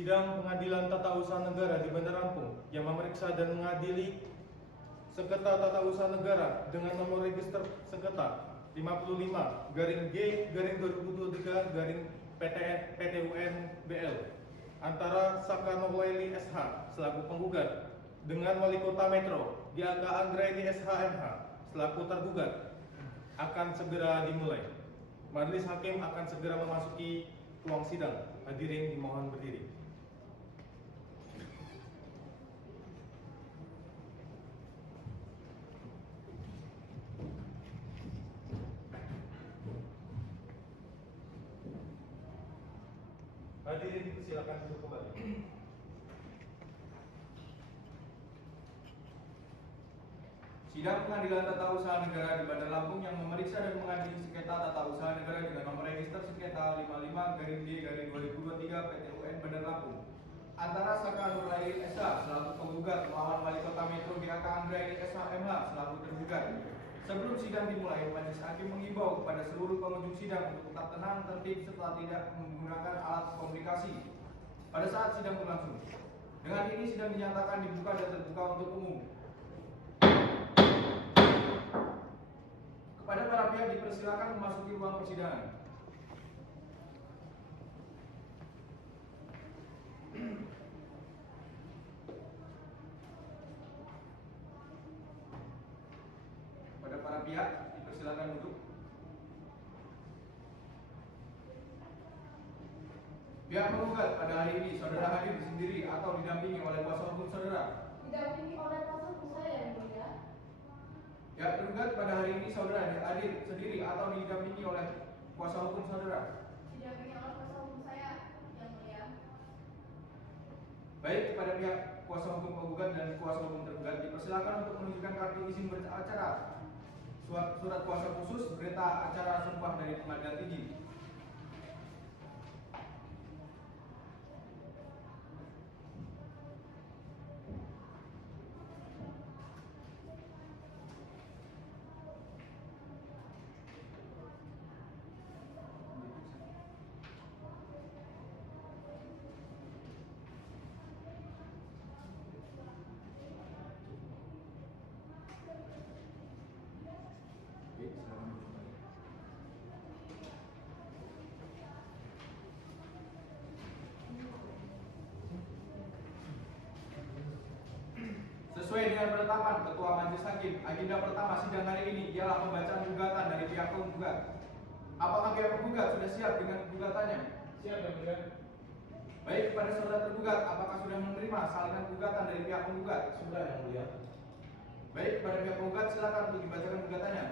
Sidang Pengadilan Tata Usaha Negara di Bandar Lampung yang memeriksa dan mengadili sengketa tata usaha negara dengan nomor register sengketa 55-2023-2023-PTUN-BL antara Saka Nurlaili SH selaku penggugat dengan Wali Kota Metro GAK Anggraini SHMH selaku tergugat akan segera dimulai. Majelis Hakim akan segera memasuki ruang sidang. Hadirin dimohon berdiri. Hadirin silakan duduk kembali. Sidang Pengadilan Tata Usaha Negara di Bandar Lampung yang memeriksa dan mengadili sengketa tata usaha negara dengan nomor register sengketa 55-D-2023 PTUN Bandar Lampung antara Saka Nurlaili SH selaku penggugat melawan Wali Kota Metro GAK Anggraini SHMH selaku tergugat. Sebelum sidang dimulai, Majelis Hakim mengimbau kepada seluruh pengunjung sidang untuk tetap tenang, tertib, serta tidak menggunakan alat komunikasi pada saat sidang berlangsung. Dengan ini sidang dinyatakan dibuka dan terbuka untuk umum. Kepada para pihak dipersilakan memasuki ruang persidangan. Kepada para pihak dipersilakan duduk. Pihak penggugat pada hari ini saudara hadir sendiri atau didampingi oleh kuasa hukum saudara? Didampingi oleh kuasa hukum saya yang mulia. Pihak tergugat pada hari ini saudara hadir sendiri atau didampingi oleh kuasa hukum saudara? Didampingi oleh kuasa hukum saya yang mulia. Baik, kepada pihak kuasa hukum penggugat dan kuasa hukum tergugat dipersilakan untuk menunjukkan kartu izin beracara, surat kuasa khusus, berita acara sumpah dari Pengadilan Tinggi. Sesuai dengan penetapan Ketua Majelis Hakim, agenda pertama sidang hari ini ialah pembacaan gugatan dari pihak penggugat. Apakah pihak penggugat sudah siap dengan gugatannya? Siap yang mulia. Baik, kepada saudara tergugat, apakah sudah menerima salinan gugatan dari pihak penggugat? Sudah yang mulia. Baik, kepada pihak penggugat silakan untuk dibacakan gugatannya.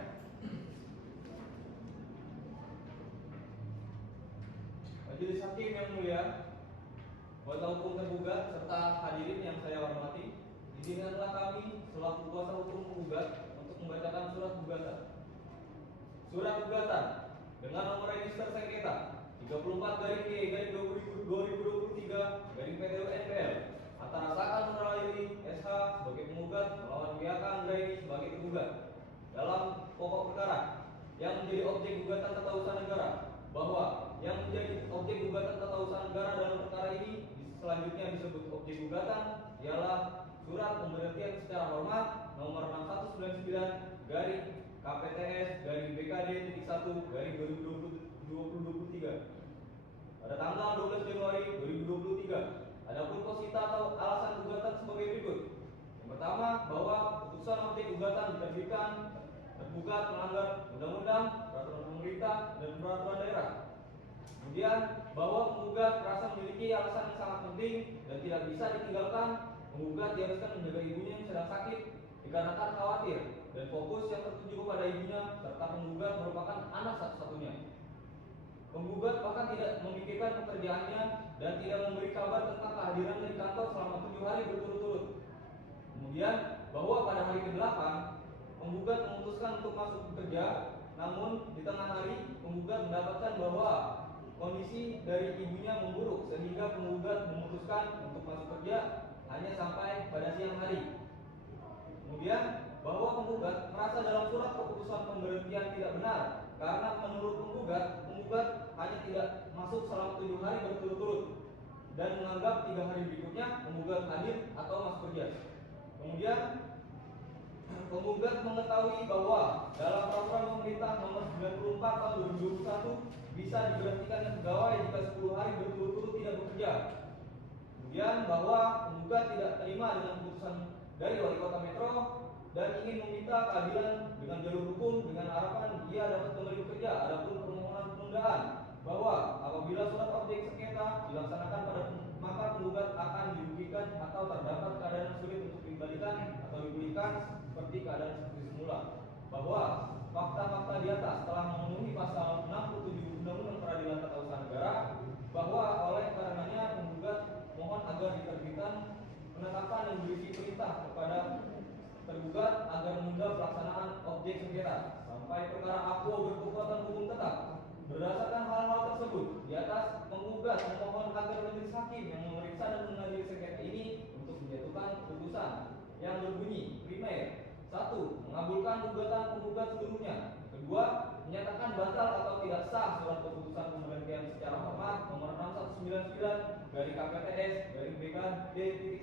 Majelis Hakim yang mulia, kuasa hukum tergugat serta hadirin yang saya hormati, izinkanlah kami selaku kuasa hukum penggugat untuk membacakan surat gugatan. Surat gugatan dengan nomor register sengketa 34-E-2023-PTUN-BL antara Saka Nurlaili SH sebagai penggugat melawan GAK Anggraini sebagai tergugat dalam pokok perkara yang menjadi objek gugatan tata usaha negara, bahwa yang menjadi objek gugatan tata usaha negara dalam perkara ini selanjutnya disebut objek gugatan ialah surat pemberhentian secara hormat nomor 6199 KPTS BKD 1/2023 pada tanggal 12 Januari 2023. Adapun posita atau alasan gugatan sebagai berikut. Yang pertama, bahwa putusan objek gugatan diterbitkan tergugat melanggar undang-undang, peraturan pemerintah, dan peraturan daerah. Kemudian, bahwa penggugat merasa memiliki alasan yang sangat penting dan tidak bisa ditinggalkan. Penggugat diharuskan menjaga ibunya yang sedang sakit dikarenakan khawatir dan fokus yang tertuju kepada ibunya, serta penggugat merupakan anak satu-satunya. Penggugat bahkan tidak memikirkan pekerjaannya dan tidak memberi kabar tentang kehadirannya di kantor selama 7 hari berturut-turut. Kemudian, bahwa pada hari ke-8 penggugat memutuskan untuk masuk bekerja, namun di tengah hari penggugat mendapatkan bahwa kondisi dari ibunya memburuk sehingga penggugat memutuskan untuk masuk kerja hanya sampai pada siang hari. Kemudian, bahwa penggugat merasa dalam surat keputusan pemberhentian tidak benar karena menurut penggugat hanya tidak masuk selama 7 hari berturut-turut. dan menganggap 3 hari berikutnya penggugat hadir atau masuk kerja. Kemudian penggugat mengetahui bahwa dalam peraturan pemerintah nomor 94 tahun 2021 bisa diberhentikan pegawai jika 10 hari berturut-turut tidak bekerja. Kemudian bahwa penggugat tidak terima dengan keputusan dari Wali Kota Metro dan ingin meminta keadilan dengan jalur hukum dengan harapan dia dapat kembali bekerja. Adapun permohonan penundaan bahwa apabila surat objek sengketa dilaksanakan maka penggugat akan dirugikan atau terdapat keadaan sulit untuk dikembalikan atau dipulihkan seperti keadaan seperti semula. Bahwa fakta-fakta di atas telah memenuhi pasal 67 Undang-Undang Peradilan Tata Usaha Negara, bahwa oleh karenanya penggugat mohon agar diterbitkan penetapan yang berisi perintah kepada tergugat agar menunda pelaksanaan objek sengketa sampai perkara akuo berkekuatan hukum tetap. Berdasarkan hal-hal tersebut, di atas penggugat memohon agar majelis hakim yang memeriksa dan mengadili sengketa ini untuk menjatuhkan putusan yang berbunyi: primer, 1. Mengabulkan gugatan penggugat seluruhnya. Kedua, menyatakan batal atau tidak sah surat keputusan pemberhentian secara hormat nomor 6199 garing KPTS garing BKD.1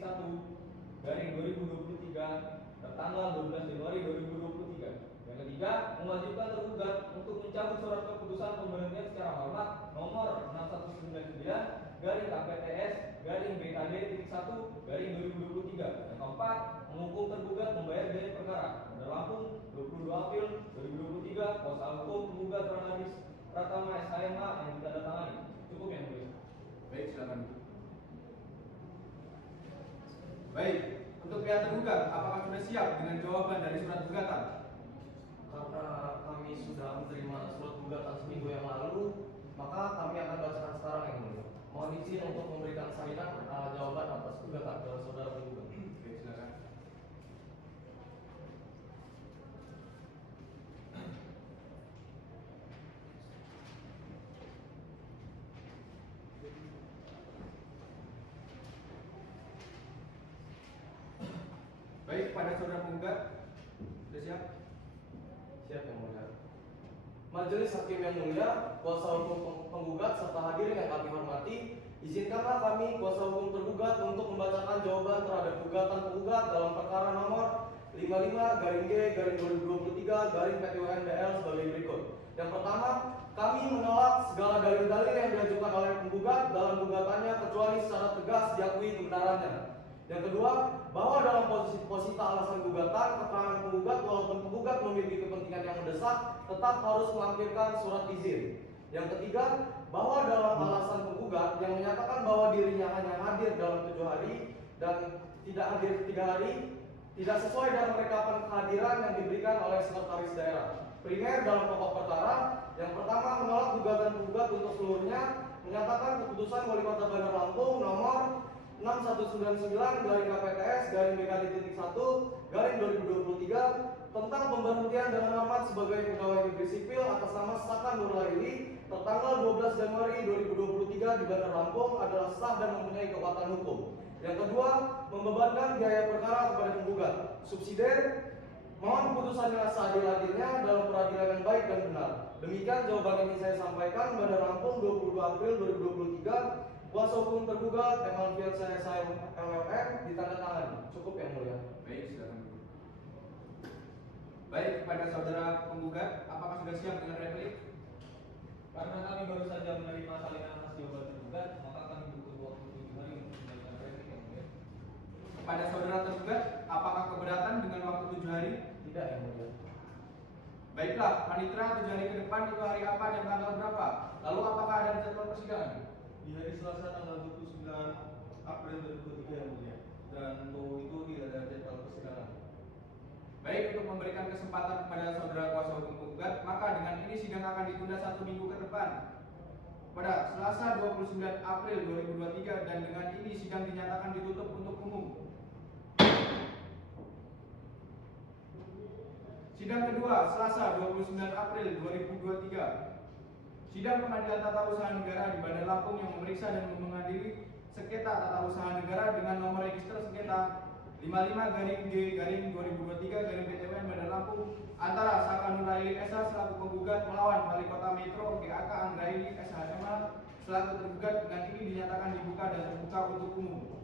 garing 2023 tertanggal 12 Januari 2023. Yang ketiga, mewajibkan tergugat untuk mencabut surat keputusan pemberhentian secara hormat nomor 6199 garing KPTS garing BKD.1 garing 2023. Yang keempat, menghukum tergugat membayar biaya perkara. Bandar Lampung, 22 April 2023. Kuasa hukum penggugat Ranadis Pratama SHMH yang ditandatangani. Cukup yang mulia. Baik, silakan. Baik, untuk pihak tergugat, apakah sudah siap dengan jawaban dari surat gugatan? Karena kami sudah menerima surat gugatan seminggu yang lalu, maka kami akan bacakan sekarang yang mulia. Mohon izin untuk memberikan salinan jawaban atas gugatan dari saudara penggugat. Oke, silakan. Baik, pada saudara penggugat, sudah siap? Siap yang mulia. Majelis Hakim yang mulia, kuasa hukum penggugat serta hadirin yang kami hormati, izinkanlah kami kuasa hukum tergugat untuk membacakan jawaban terhadap gugatan penggugat dalam perkara nomor 55-G-2023-PTUNBL sebagai berikut. Yang pertama, kami menolak segala dalil-dalil yang diajukan oleh penggugat dalam gugatannya kecuali secara tegas diakui kebenarannya. Yang kedua, bahwa dalam posita alasan gugatan, keterangan penggugat walaupun penggugat memiliki kepentingan yang mendesak, tetap harus melampirkan surat izin. Yang ketiga, bahwa dalam alasan penggugat yang menyatakan bahwa dirinya hanya hadir dalam 7 hari dan tidak hadir 3 hari, tidak sesuai dengan rekapan kehadiran yang diberikan oleh sekretaris daerah. Primer dalam pokok perkara, yang pertama menolak gugatan penggugat untuk seluruhnya, menyatakan keputusan Wali Kota Bandar Lampung nomor 6199 garing KPTS garing BKD.1 garing 2023 tentang pemberhentian dengan hormat sebagai pegawai negeri sipil atas nama Saka Nurlaili tertanggal 12 Januari 2023 di Bandar Lampung adalah sah dan mempunyai kekuatan hukum. Yang kedua, membebankan biaya perkara kepada penggugat. Subsidiar, mohon putusan yang seadil-adilnya dalam peradilan yang baik dan benar. Demikian jawaban yang saya sampaikan. Bandar Lampung, 22 April 2023. Kuasa hukum tergugat Emalfian saya LLM ditandatangani. Cukup yang mulia. Baik, silakan dulu. Baik, kepada saudara penggugat, apakah sudah siap dengan replik? Karena kami baru saja menerima salinan atas jawaban tergugat, maka kami butuh waktu 7 hari untuk menjalankan replik yang mulia. Kepada saudara tergugat, apakah keberatan dengan waktu 7 hari? Tidak yang mulia. Baiklah, panitera 7 hari ke depan itu hari apa dan tanggal berapa? Lalu apakah ada jadwal persidangan? Di hari Selasa tanggal 29 April 2023 yang mulia, dan untuk itu tidak ada jadwal persidangan. Baik, untuk memberikan kesempatan kepada saudara kuasa hukum penggugat, maka dengan ini sidang akan ditunda 1 minggu ke depan pada Selasa 29 April 2023 dan dengan ini sidang dinyatakan ditutup untuk umum. Sidang kedua Selasa 29 April 2023. Sidang Pengadilan Tata Usaha Negara di Bandar Lampung yang memeriksa dan mengadili sengketa tata usaha negara dengan nomor register sengketa 55-G-2023-PTUN Bandar Lampung antara Saka Nurlaili SH selaku penggugat melawan Wali Kota Metro GAK Anggraini SHMH selaku tergugat dengan ini dinyatakan dibuka dan terbuka untuk umum.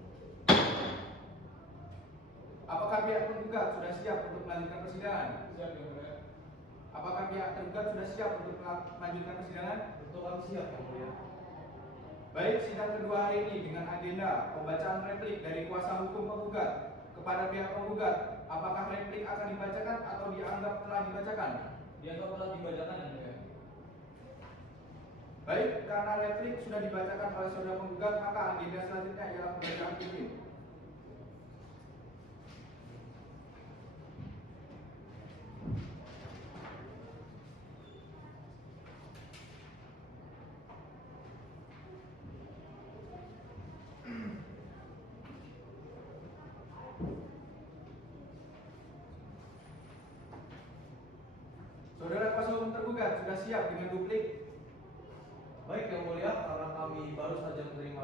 Apakah pihak penggugat sudah siap untuk melanjutkan persidangan? Siap yang mulia. Apakah pihak tergugat sudah siap untuk melanjutkan persidangan? Tentu kami siap yang mulia. Baik, sidang kedua hari ini dengan agenda pembacaan replik dari kuasa hukum penggugat kepada pihak penggugat. Apakah replik akan dibacakan atau dianggap telah dibacakan? Dianggap telah dibacakan yang mulia. Baik, karena replik sudah dibacakan oleh saudara penggugat, maka agenda selanjutnya ialah pembacaan pimpin. Saudara kuasa hukum tergugat sudah siap dengan duplik? Baik yang mulia, karena kami baru saja menerima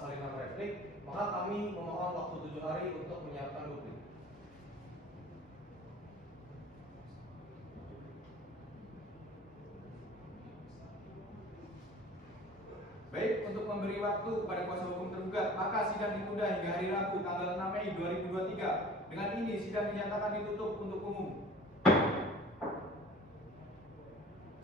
salinan replik, maka kami memohon waktu 7 hari untuk menyiapkan duplik. Baik, untuk memberi waktu kepada kuasa hukum tergugat, maka sidang ditunda hingga hari Rabu tanggal 6 Mei 2023. Dengan ini sidang dinyatakan ditutup untuk umum.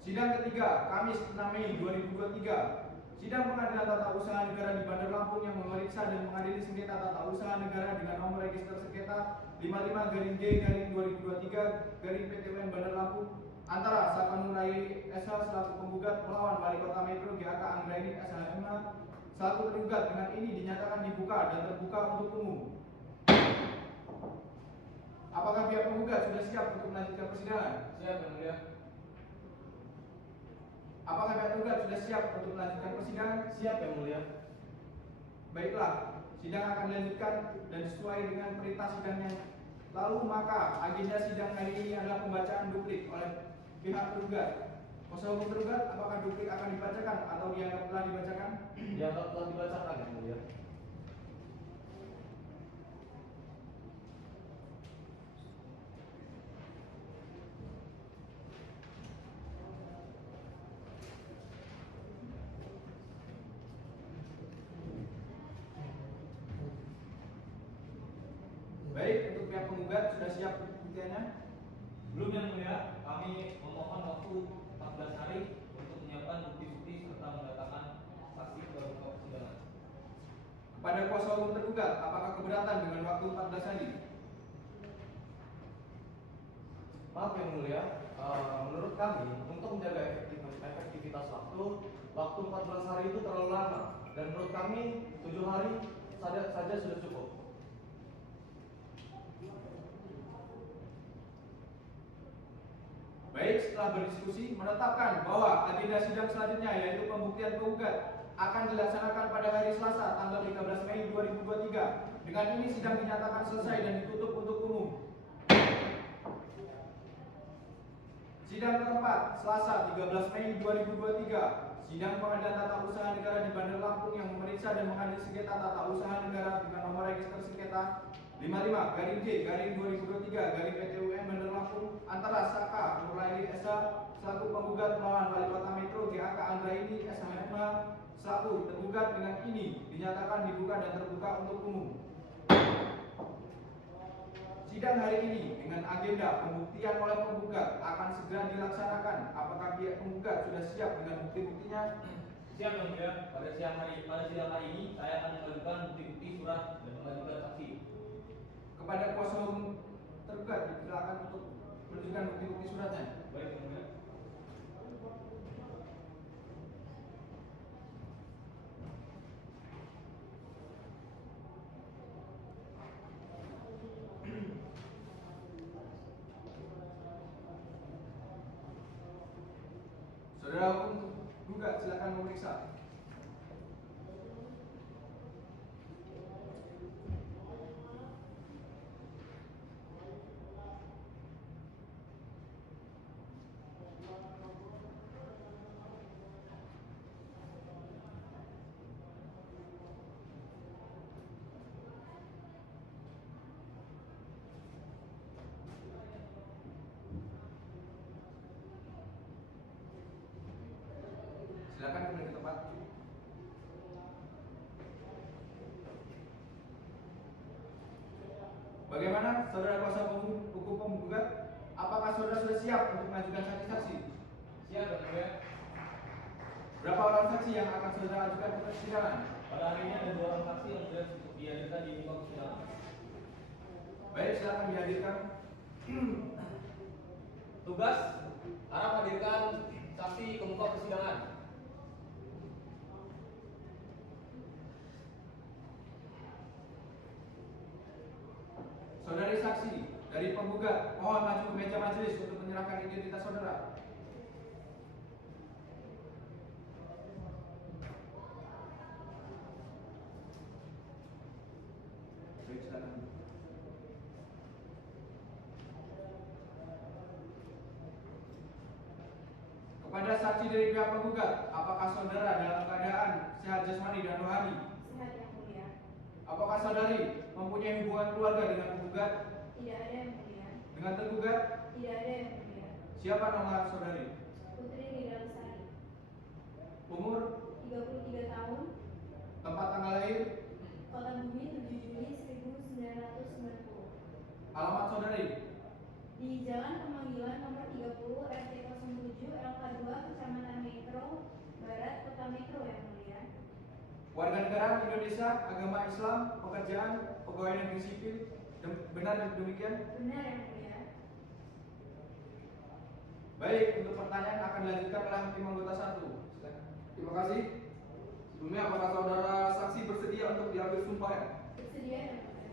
Sidang ketiga, Kamis 6 Mei 2023. Sidang Pengadilan Tata Usaha Negara di Bandar Lampung yang memeriksa dan mengadili sengketa tata usaha negara dengan nomor register sengketa 55-J-2023-PTUN Bandar Lampung antara Saka Nuraili SH selaku penggugat melawan Wali Kota Metro GAK Anggraini SHMH selaku tergugat. Dengan ini dinyatakan dibuka dan terbuka untuk umum. Apakah pihak penggugat sudah siap untuk melanjutkan persidangan? Siap yang mulia. Apakah pihak tergugat sudah siap untuk melanjutkan persidangan? Siap yang mulia. Baiklah, sidang akan dilanjutkan dan sesuai dengan perintah sidang yang lalu, maka agenda sidang hari ini adalah pembacaan duplik oleh pihak tergugat. Kuasa hukum tergugat, apakah duplik akan dibacakan atau dianggap telah dibacakan? Dianggap telah dibacakan yang mulia. Baik, untuk pihak penggugat sudah siap buktiannya? Belum yang mulia, kami memohon waktu 14 hari untuk menyiapkan bukti-bukti serta mendatangkan saksi ke ruang persidangan. Kepada kuasa hukum tergugat, apakah keberatan dengan waktu 14 hari? Maaf yang mulia, menurut kami untuk menjaga efektivitas waktu 14 hari itu terlalu lama, dan menurut kami 7 hari saja sudah cukup. Baik, setelah berdiskusi menetapkan bahwa agenda sidang selanjutnya yaitu pembuktian penggugat akan dilaksanakan pada hari Selasa tanggal 13 Mei 2023. Dengan ini sidang dinyatakan selesai dan ditutup untuk umum. Sidang keempat, Selasa 13 Mei 2023. Sidang Pengadilan Tata Usaha Negara di Bandar Lampung yang memeriksa dan mengadili sengketa tata usaha negara dengan nomor register sengketa 55-J-2023-PTUN Bandar Lampung antara Saka Nuraili SH selaku penggugat melawan Wali Kota Metro GAK Anggraini SHMH selaku tergugat. Dengan ini dinyatakan dibuka dan terbuka untuk umum. Sidang hari ini dengan agenda pembuktian oleh penggugat akan segera dilaksanakan. Apakah pihak penggugat sudah siap dengan bukti-buktinya? Siap yang mulia, pada sidang hari ini saya akan mengajukan bukti-bukti surat dan mengajukan saksi. Kepada kuasa hukum tergugat dipersilakan untuk menunjukkan bukti-bukti suratnya. Baik yang mulia. Saudara hukum gugat silakan memeriksa. Silakan kembali ke tempat. Bagaimana saudara kuasa hukum penggugat? Apakah saudara sudah siap untuk mengajukan saksi-saksi? Siap, Yang Mulia. Berapa orang saksi yang akan saudara ajukan ke persidangan? Pada hari ini ada 2 orang saksi yang sudah dihadirkan di muka persidangan. Baik, silakan dihadirkan. Tugas harap hadirkan saksi ke muka persidangan. Saudari saksi dari penggugat, mohon maju ke meja majelis untuk menyerahkan identitas saudara. Baik, silakan. Kepada saksi dari pihak penggugat, apakah saudara dalam keadaan sehat jasmani dan rohani? Sehat yang mulia. Apakah saudari mempunyai hubungan keluarga dengan penggugat? Tidak ada yang mulia. Dengan tergugat? Tidak ada yang mulia. Siapa nama saudari? Putri Rida Lestari. Umur? 33 tahun. Tempat tanggal lahir? Kota Bumi 7 Juli 1990. Alamat saudari? Di Jalan Pemanggilan nomor 30 RT 07 LK2 Kecamatan Metro Barat Kota Metro yang mulia. Warga negara Indonesia, agama Islam, pekerjaan, pegawai negeri sipil. Benar demikian? Benar yang mulia. Baik, untuk pertanyaan akan dilanjutkan oleh hakim anggota 1. Silakan. Terima kasih. Sebelumnya apakah saudara saksi bersedia untuk diambil sumpah? Bersedia yang mulia.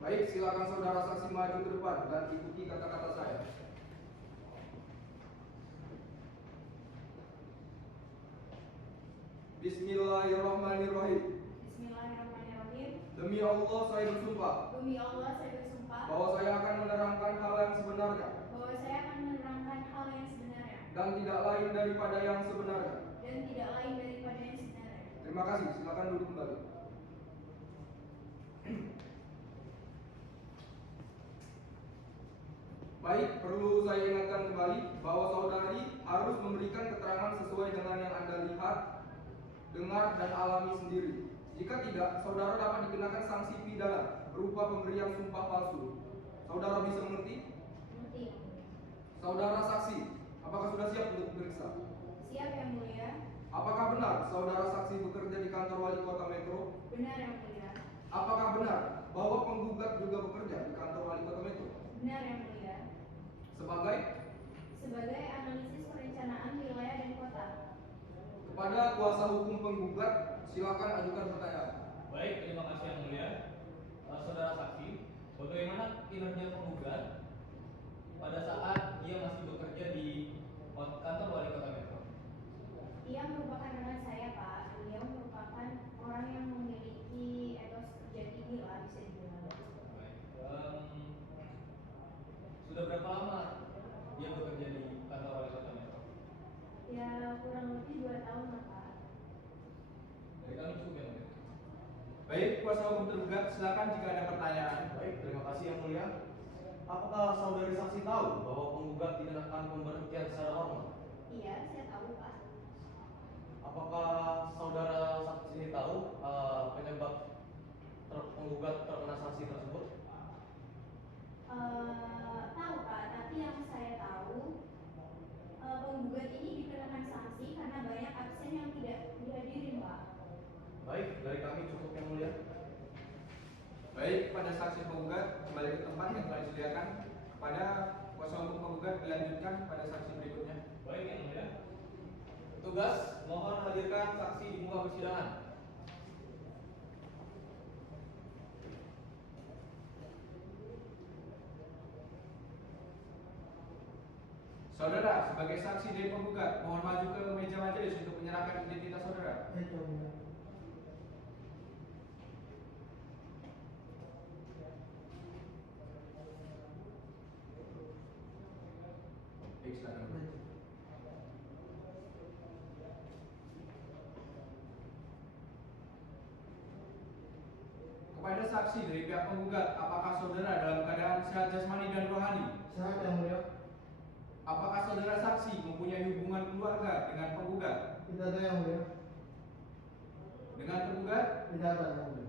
Baik, silakan saudara saksi maju ke depan dan ikuti kata-kata saya. Bismillahirrahmanirrahim. Bismillahirrahmanirrahim. Demi Allah saya bersumpah Demi Allah saya bersumpah bahwa saya akan menerangkan hal yang sebenarnya bahwa saya akan menerangkan hal yang sebenarnya dan tidak lain daripada yang sebenarnya. dan tidak lain daripada yang sebenarnya. Terima kasih, silakan duduk kembali. Baik, perlu saya ingatkan kembali bahwa saudari harus memberikan keterangan sesuai dengan yang Anda lihat, dengar, dan alami sendiri. Jika tidak, saudara dapat dikenakan sanksi pidana berupa pemberian sumpah palsu. Saudara bisa mengerti? Mengerti. Saudara saksi, apakah sudah siap untuk diperiksa? Siap yang mulia. Apakah benar saudara saksi bekerja di kantor wali kota Metro? Benar yang mulia. Apakah benar bahwa penggugat juga bekerja di kantor wali kota Metro? Benar yang mulia. Sebagai Sebagai analisis perencanaan wilayah dan kota. kepada kuasa hukum penggugat, silakan ajukan pertanyaan. Baik, terima kasih Yang Mulia. Saudara saksi, bagaimana kinerja penggugat pada saat dia masih bekerja di kantor wali kota Metro? Ia merupakan rekan saya, Pak. Beliau merupakan orang yang memiliki etos kerja tinggi lah, bisa dibilang. Baik. Sudah berapa lama dia bekerja di kantor wali kota Metro? Ya kurang lebih 2 tahun lah, Pak. Dari kami cukup ya, Mulia. Baik, kuasa hukum tergugat, silakan jika ada pertanyaan. Baik, terima kasih yang mulia. Apakah saudari saksi tahu bahwa penggugat dikenakan pemberhentian secara hormat? Iya, saya tahu, Pak. Apakah saudara saksi ini tahu penyebab penggugat terkena sanksi tersebut? Tahu, Pak. Tapi yang saya tahu penggugat ini dikenakan sanksi karena banyak absen yang tidak dihadiri, Pak. Baik, dari kami cukup yang mulia. Baik, pada saksi penggugat kembali ke tempat yang telah disediakan. Pada kuasa hukum penggugat dilanjutkan pada saksi berikutnya. Baik Yang Mulia. Petugas, mohon hadirkan saksi di muka persidangan. Saudara, sebagai saksi dari penggugat, mohon maju ke meja majelis untuk menyerahkan identitas saudara. Baik, silakan. Kepada saksi dari pihak penggugat, apakah saudara dalam keadaan sehat jasmani dan rohani? Sehat yang mulia. Apakah saudara saksi mempunyai hubungan keluarga dengan penggugat? Tidak ada yang mulia. Dengan tergugat, Tidak ada yang mulia.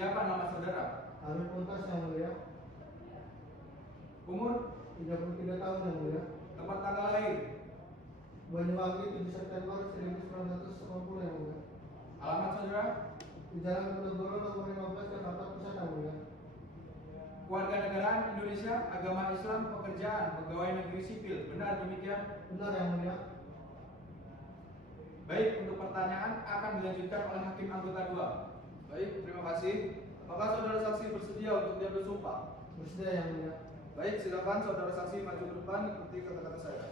siapa nama saudara? Arif Muntas yang mulia. Umur, 33 tahun yang mulia. tempat tanggal lahir, Banyuwangi 7 September 1990 yang mulia. alamat saudara, Di Jalan Penegoro nomor 15 Jakarta Pusat yang mulia. keluarga negaraan Indonesia, agama Islam, pekerjaan, pegawai negeri sipil. Benar demikian? Benar yang mulia. Baik, untuk pertanyaan akan dilanjutkan oleh hakim anggota 2. Baik, terima kasih. Apakah saudara saksi bersedia untuk diambil sumpah? Bersedia yang mulia. Baik, silakan saudara saksi maju ke depan ikuti kata-kata saya.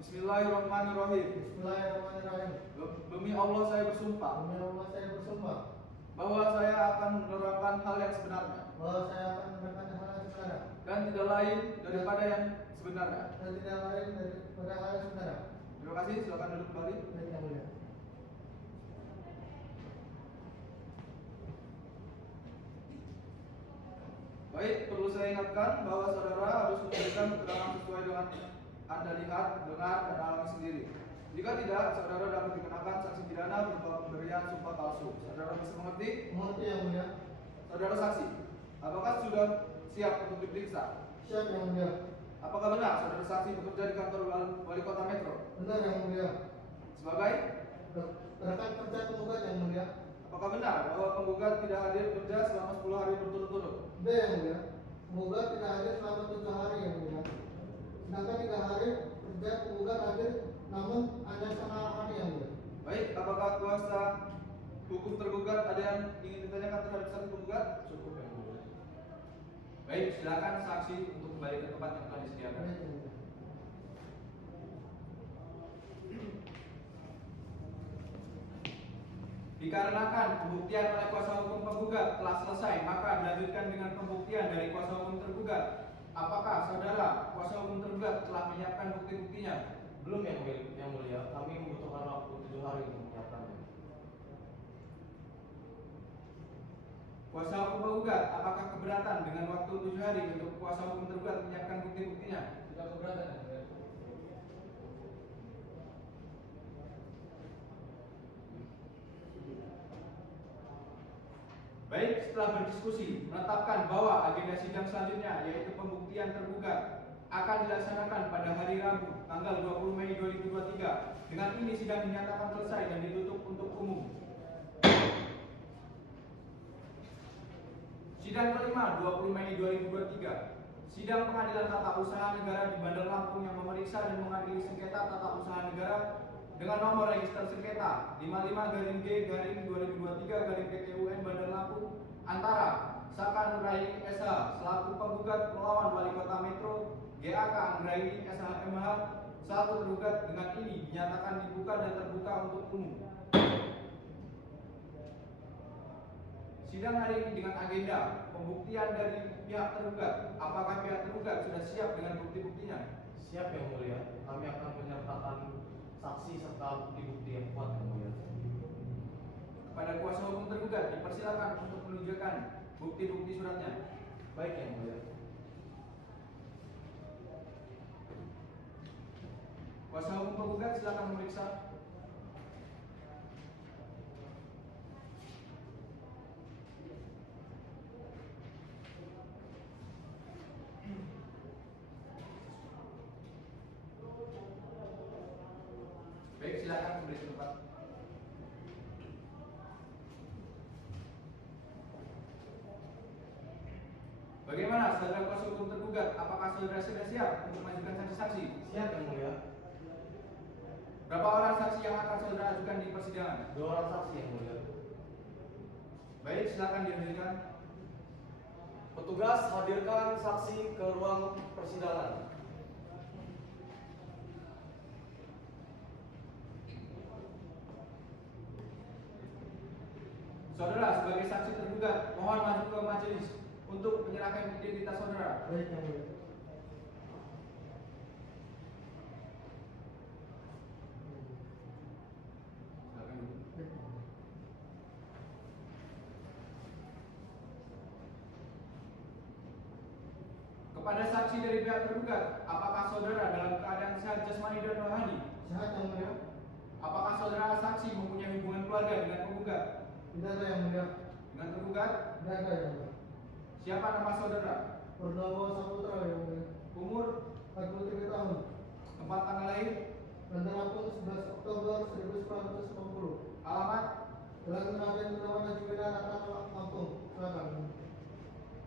Bismillahirrahmanirrahim. Bismillahirrahmanirrahim. Demi Allah saya bersumpah Demi Allah saya bersumpah bahwa saya akan menerangkan hal yang sebenarnya bahwa saya akan menerangkan hal yang sebenarnya dan tidak lain daripada yang sebenarnya. dan tidak lain daripada hal yang sebenarnya. Terima kasih, silakan duduk kembali. Baik yang mulia. Baik, perlu saya ingatkan bahwa saudara harus memberikan keterangan sesuai dengan Anda lihat, dengar, dan alami sendiri. Jika tidak, saudara dapat dikenakan sanksi pidana berupa pemberian sumpah palsu. Saudara bisa mengerti? Mengerti yang mulia. Saudara saksi, apakah sudah siap untuk diperiksa? Siap yang mulia. Apakah benar saudara saksi bekerja di kantor wali kota Metro? Benar yang mulia. Sebagai? Rekan kerja penggugat yang mulia. Apakah benar bahwa penggugat tidak hadir kerja selama 10 hari berturut-turut? B yang mulia. Penggugat tidak hadir selama 7 hari yang mulia. Sedangkan 3 hari kerja penggugat hadir namun hanya setengah hari yang mulia. Baik, apakah kuasa hukum tergugat ada yang ingin ditanyakan terhadap saksi penggugat? Cukup yang mulia. Baik, silakan saksi untuk kembali ke tempat yang telah disediakan. Baik yang mulia. Dikarenakan pembuktian oleh kuasa hukum penggugat telah selesai, maka dilanjutkan dengan pembuktian dari kuasa hukum tergugat. Apakah saudara kuasa hukum tergugat telah menyiapkan bukti-buktinya? Belum yang mulia, kami membutuhkan waktu 7 hari untuk menyiapkannya. Kuasa hukum penggugat, apakah keberatan dengan waktu 7 hari untuk kuasa hukum tergugat menyiapkan bukti-buktinya? Tidak keberatan yang mulia. Baik, setelah berdiskusi, menetapkan bahwa agenda sidang selanjutnya yaitu pembuktian tergugat akan dilaksanakan pada hari Rabu, tanggal 20 Mei 2023. Dengan ini sidang dinyatakan selesai dan ditutup untuk umum. Sidang kelima 20 Mei 2023. Sidang Pengadilan Tata Usaha Negara di Bandar Lampung yang memeriksa dan mengadili sengketa tata usaha negara dengan nomor register sengketa 55-G-2023-PTUN Bandar Lampung antara Saka Nuraini SH selaku penggugat melawan Wali Kota Metro GAK Anggraini SH MH selaku tergugat dengan ini dinyatakan dibuka dan terbuka untuk umum. Sidang hari ini dengan agenda pembuktian dari pihak tergugat. Apakah pihak tergugat sudah siap dengan bukti-buktinya? Siap yang mulia, kami akan menyertakan saksi serta bukti-bukti yang kuat yang mulia. Kepada kuasa hukum tergugat dipersilakan untuk menunjukkan bukti-bukti suratnya. Baik yang mulia. Kuasa hukum penggugat silakan memeriksa. Baik, silakan kembali ke tempat. Bagaimana saudara kuasa hukum tergugat? Apakah saudara sudah siap untuk mengajukan saksi-saksi? Siap yang mulia. Berapa orang saksi yang akan saudara ajukan di persidangan? 2 orang saksi yang mulia. Baik, silakan dihadirkan. Petugas hadirkan saksi ke ruang persidangan. Saudara sebagai saksi tergugat, mohon maju ke majelis untuk menyerahkan identitas saudara. Baik yang mulia. Silakan dulu. Baik yang mulia. Kepada saksi dari pihak tergugat, apakah saudara dalam keadaan sehat jasmani dan rohani? Sehat yang mulia. Apakah saudara saksi mempunyai hubungan keluarga dengan penggugat? Tidak ada yang mulia. Dengan tergugat? Tidak ada yang mulia. Siapa nama saudara? Purnomo Saputra yang mulia. Umur? 43 tahun. Tempat tanggal lahir? Bandar Lampung 11 Oktober 1990. Alamat? Jalan Raden Gunawan Najibina Rata Lampung Selatan.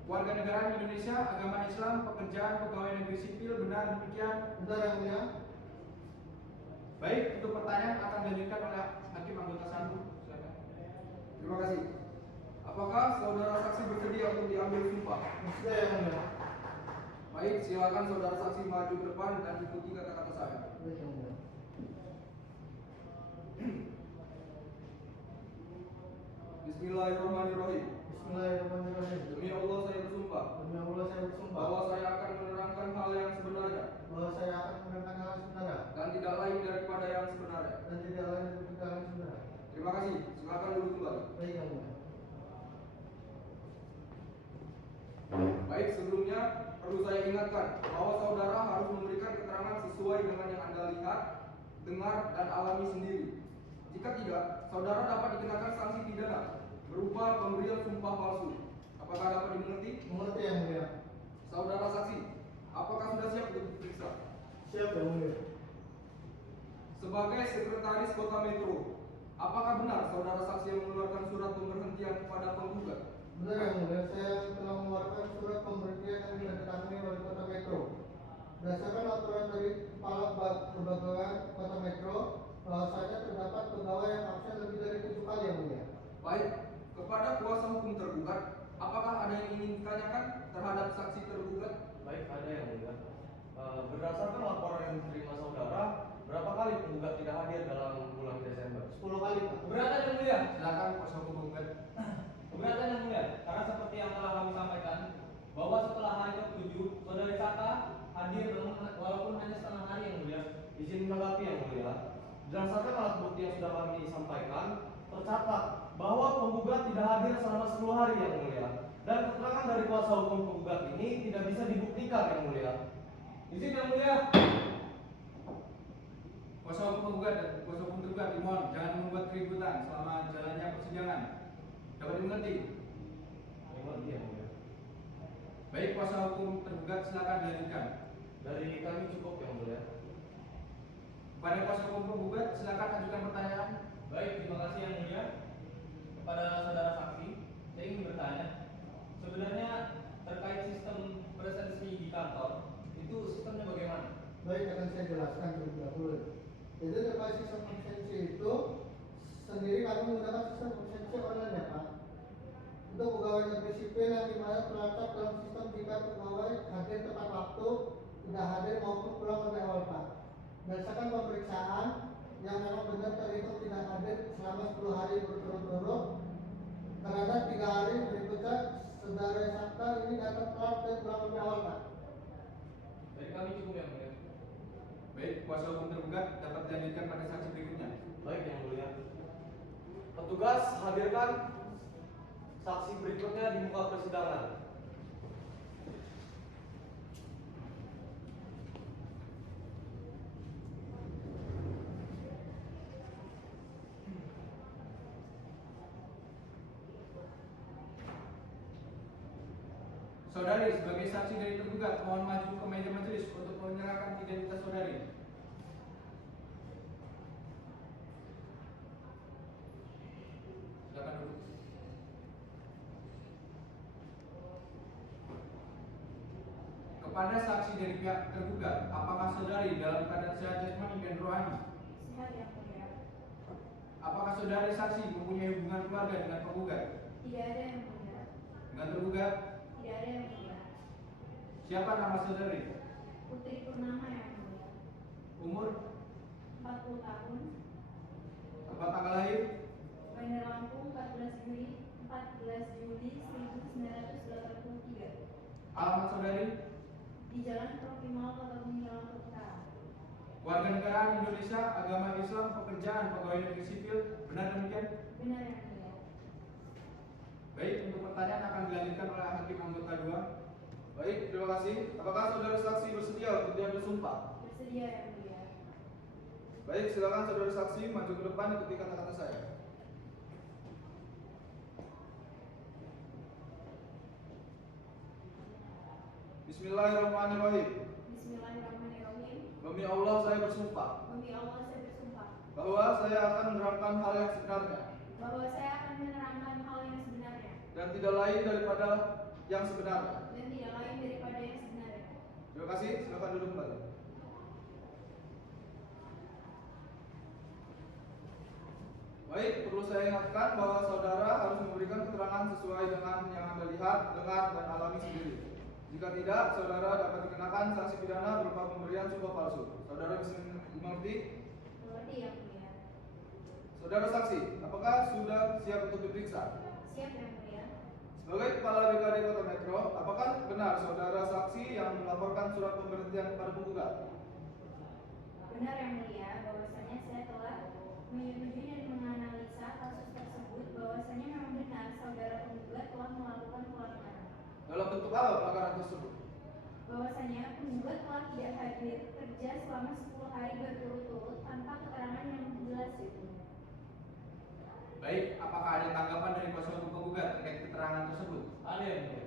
Warga negara Indonesia, agama Islam, pekerjaan pegawai negeri sipil, benar demikian? Benar yang mulia. Baik, untuk pertanyaan akan dilanjutkan oleh hakim anggota 1. Silakan. Terima kasih. Apakah saudara saksi bersedia untuk diambil sumpah? Sudah yang mulia. Baik, silakan saudara saksi maju ke depan dan ikuti kata-kata saya. Baik yang mulia. Bismillahirrahmanirrahim. Bismillahirrahmanirrahim. Demi Allah saya bersumpah Demi Allah saya bersumpah bahwa saya akan menerangkan hal yang sebenarnya bahwa saya akan menerangkan hal sebenarnya dan tidak lain daripada yang sebenarnya. dan tidak lain daripada hal sebenarnya. Terima kasih. Silakan duduk kembali. Baik yang mulia. Baik, sebelumnya perlu saya ingatkan bahwa saudara harus memberikan keterangan sesuai dengan yang Anda lihat, dengar, dan alami sendiri. Jika tidak, saudara dapat dikenakan sanksi pidana berupa pemberian sumpah palsu. Apakah dapat dimengerti? Mengerti yang mulia. Saudara saksi, apakah sudah siap untuk diperiksa? Siap yang mulia. Sebagai sekretaris Kota Metro, apakah benar saudara saksi yang mengeluarkan surat pemberhentian kepada penggugat? Benar yang mulia. Saya telah mengeluarkan surat pemberhentian yang ditandatangani oleh Kota Metro. Berdasarkan laporan dari Kepala Kepegawaian Kota Metro, bahwasanya terdapat pegawai yang absen lebih dari 7 kali yang mulia. Baik, kepada kuasa hukum tergugat, apakah ada yang ingin ditanyakan terhadap saksi tergugat? Baik, ada yang mulia. Berdasarkan laporan yang diterima saudara, berapa kali penggugat tidak hadir dalam bulan Desember? 10 kali Pak. Keberatan yang mulia. Silakan kuasa hukum penggugat. Keberatan yang mulia. Karena seperti yang telah kami sampaikan, bahwa setelah hari ke-7, saudari Saka hadir walaupun hanya setengah hari yang mulia. Izin menanggapi yang mulia. Berdasarkan alat bukti yang sudah kami sampaikan, tercatat bahwa penggugat tidak hadir selama 10 hari yang mulia. Dan keterangan dari kuasa hukum penggugat ini tidak bisa dibuktikan yang mulia. Izin yang mulia. Kuasa hukum penggugat dan kuasa hukum tergugat dimohon jangan membuat keributan selama jalannya persidangan. Dapat dimengerti? Mengerti yang mulia. Baik, kuasa hukum tergugat silakan dilanjutkan. Dari kami cukup yang mulia. Pada kuasa hukum penggugat silakan ajukan pertanyaan. Baik, terima kasih yang mulia. Kepada saudara saksi, saya ingin bertanya, sebenarnya terkait sistem presensi di kantor, itu sistemnya bagaimana? Baik, akan saya jelaskan terlebih dahulu. Jadi terkait sistem absensi itu sendiri kami menggunakan sistem absensi online ya Pak. Untuk pegawai negeri sipil yang dimana tercatat dalam sistem jika pegawai hadir tepat waktu, tidak hadir maupun pulang lebih awal Pak. Berdasarkan pemeriksaan yang memang benar terhitung tidak hadir selama 10 hari berturut-turut, terhadap 3 hari berikutnya saudara Sakta ini datang telat dan pulang lebih awal Pak. Dari kami cukup yang mulia. Baik, kuasa hukum tergugat dapat dilanjutkan pada saksi berikutnya. Baik yang mulia. Petugas hadirkan saksi berikutnya di muka persidangan. Saudari, sebagai saksi dari tergugat, mohon maju ke meja majelis untuk menyerahkan identitas saudari. Silakan duduk. Kepada saksi dari pihak tergugat, apakah saudari dalam keadaan sehat jasmani dan rohani? Sehat yang mulia. Apakah saudari saksi mempunyai hubungan keluarga dengan penggugat? Tidak ada yang mulia. Dengan tergugat, Tidak ada yang mulia. siapa nama saudari? Putri Purnama yang mulia. Umur, 40 tahun. tempat tanggal lahir, Bandar Lampung 14 Juli 1983. alamat saudari, Di Jalan Proximal Kota Bumi Lampung Utara. warga negara Indonesia, agama Islam, pekerjaan pegawai negeri sipil, benar demikian? Benar yang mulia. Baik, untuk pertanyaan akan dilanjutkan oleh hakim anggota 2. Baik, terima kasih. Apakah saudara saksi bersedia untuk diambil sumpah? Bersedia yang mulia. Baik, silakan saudara saksi maju ke depan ikuti kata-kata saya. Bismillahirrahmanirrahim. Bismillahirrahmanirrahim. Demi Allah saya bersumpah Demi Allah saya bersumpah bahwa saya akan menerangkan hal yang sebenarnya bahwa saya akan menerangkan hal yang sebenarnya dan tidak lain daripada yang sebenarnya. dan tidak lain daripada yang sebenarnya. Terima kasih, silakan duduk kembali. Baik, perlu saya ingatkan bahwa saudara harus memberikan keterangan sesuai dengan yang Anda lihat, dengar, dan alami sendiri. Jika tidak, saudara dapat dikenakan sanksi pidana berupa pemberian sumpah palsu. Saudara bisa mengerti? Mengerti yang mulia. Saudara saksi, apakah sudah siap untuk diperiksa? Siap yang mulia. Sebagai Kepala BKD Kota Metro, apakah benar saudara saksi yang melaporkan surat pemberhentian kepada penggugat? Benar yang mulia, bahwasanya saya telah menyetujui dan menganalisa kasus tersebut, bahwasanya memang benar saudara penggugat telah melakukan pelanggaran. Dalam bentuk apa pelanggaran tersebut? Bahwasanya penggugat telah tidak hadir kerja selama 10 hari berturut-turut tanpa keterangan yang jelas itu. Baik, apakah ada tanggapan dari kuasa hukum penggugat terkait keterangan tersebut? Ada yang mulia.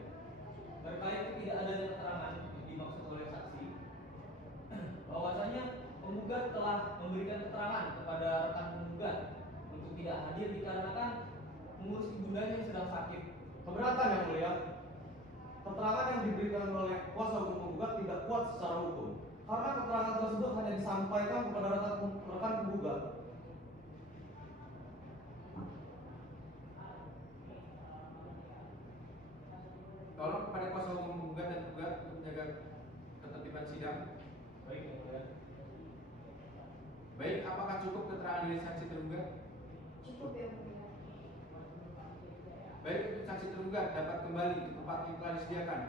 Terkait tidak adanya keterangan yang dimaksud oleh saksi, bahwasanya penggugat telah memberikan keterangan kepada rekan penggugat untuk tidak hadir dikarenakan mengurus ibundanya yang sedang sakit. Keberatan yang mulia. Keterangan yang diberikan oleh kuasa hukum penggugat tidak kuat secara hukum karena keterangan tersebut hanya disampaikan kepada rekan penggugat. Tolong kepada kuasa hukum penggugat dan penggugat untuk menjaga ketertiban sidang. Baik yang mulia. Baik, apakah cukup keterangan dari saksi tergugat? Cukup yang mulia. Baik, untuk saksi tergugat dapat kembali ke tempat yang telah disediakan.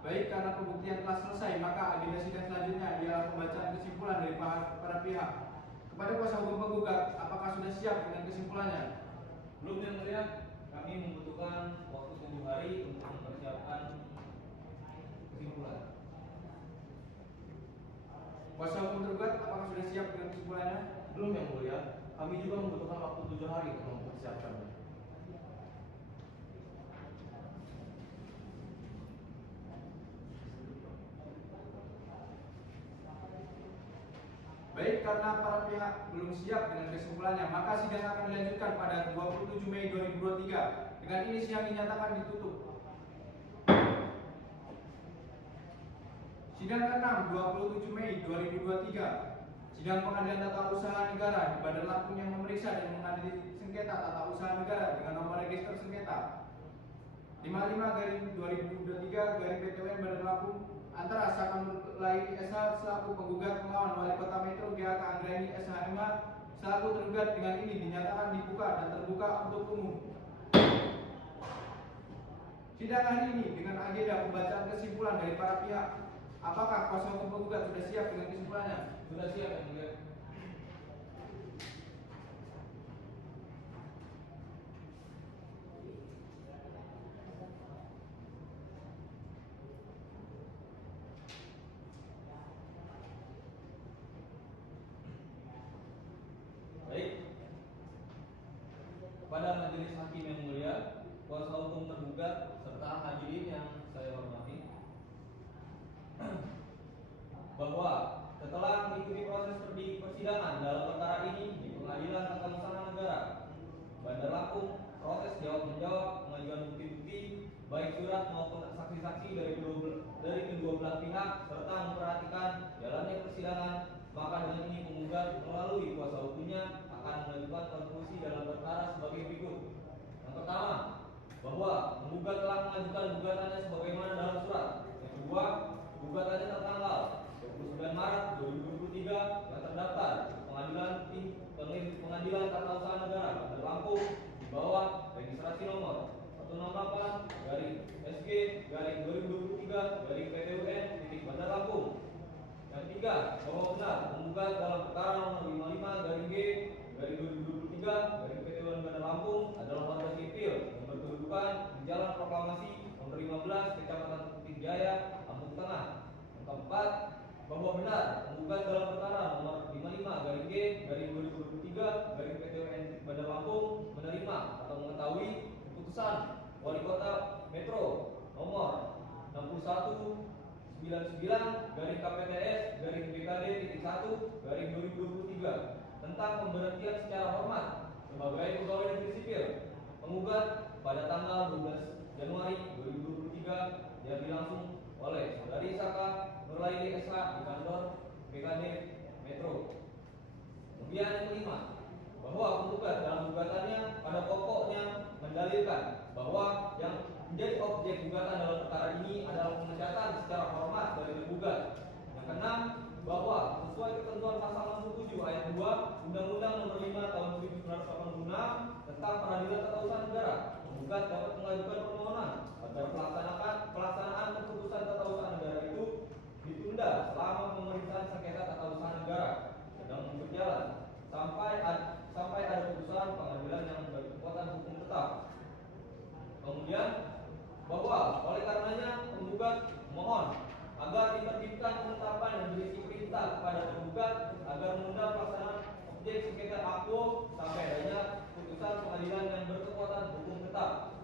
Baik, karena pembuktian telah selesai, maka agenda sidang selanjutnya ialah pembacaan kesimpulan dari para pihak. Kepada kuasa hukum penggugat, apakah sudah siap dengan kesimpulannya? Belum yang mulia, kami membutuhkan waktu 7 hari untuk mempersiapkan kesimpulan. Kuasa hukum tergugat, apakah sudah siap dengan kesimpulannya? Belum yang mulia. Kami juga membutuhkan waktu 7 hari untuk mempersiapkannya. Baik, karena para pihak belum siap dengan kesimpulannya, maka sidang akan dilanjutkan pada 27 Mei 2023. Dengan ini sidang dinyatakan ditutup. Sidang ke-6 27 Mei 2023. Sidang Pengadilan Tata Usaha Negara di Bandar Lampung yang memeriksa dan mengadili sengketa tata usaha negara dengan nomor register sengketa 55/2023/PTWN Bandar Lampung antara Sakanur Laili SH selaku penggugat melawan Wali Kota Metro GHK Anggraini SHMH selaku tergugat dengan ini dinyatakan dibuka dan terbuka untuk umum. Sidang hari ini dengan agenda pembacaan kesimpulan dari para pihak. Apakah kuasa hukum penggugat sudah siap dengan kesimpulannya? Sudah siap yang mulia. Baik. Kepada majelis hakim yang mulia, kuasa hukum tergugat serta hadirin yang saya hormati, bahwa setelah mengikuti proses persidangan dalam perkara ini di Pengadilan Tata Usaha Negara Bandar Lampung, proses jawab menjawab, pengajuan bukti-bukti baik surat maupun saksi-saksi dari kedua belah pihak serta memperhatikan jalannya persidangan, maka dengan ini penggugat melalui kuasa hukumnya akan mengajukan konklusi dalam perkara sebagai berikut. Yang pertama, bahwa penggugat telah mengajukan gugatannya sebagaimana dalam surat. Yang kedua, gugatannya tertanggal 29 Maret 2023 yang terdaftar di Pengadilan Tata Usaha Negara Bandar Lampung di bawah registrasi nomor 168-SG-2023-PTUN Bandar Lampung. Yang ketiga, bahwa benar penggugat dalam perkara nomor 55-G-2023-PTUN Bandar Lampung adalah warga sipil Jaya, Lampung Tengah. Yang keempat, bahwa benar penggugat dalam perkara nomor 55/G/2023 Bandar Lampung menerima atau mengetahui keputusan Wali Kota Metro nomor 6199/KPTS/BKD.1/2023 tentang pemberhentian secara hormat sebagai pegawai negeri sipil. Penggugat pada tanggal 12 Januari 2023 yang dilangsung oleh Saudari Saka Nurlaili SH di kantor BKD Metro. Kemudian yang kelima, bahwa penggugat dalam gugatannya pada pokoknya mendalilkan bahwa yang menjadi objek gugatan dalam perkara ini adalah pemecatan secara hormat dari tergugat. Yang keenam, bahwa sesuai ketentuan pasal 67 ayat 2 Undang-Undang Nomor 5 Tahun 1986 tentang Peradilan Tata Usaha Negara, penggugat dapat mengajukan permohonan agar pelaksanaan keputusan tata usaha negara itu ditunda selama pemeriksaan sengketa tata usaha negara sedang berjalan sampai ada putusan pengadilan yang berkekuatan hukum tetap. Kemudian bahwa oleh karenanya penggugat mohon agar ditertibkan penetapan dan berisi perintah kepada tergugat agar menunda pelaksanaan objek sengketa aku sampai adanya putusan pengadilan yang berkekuatan hukum tetap.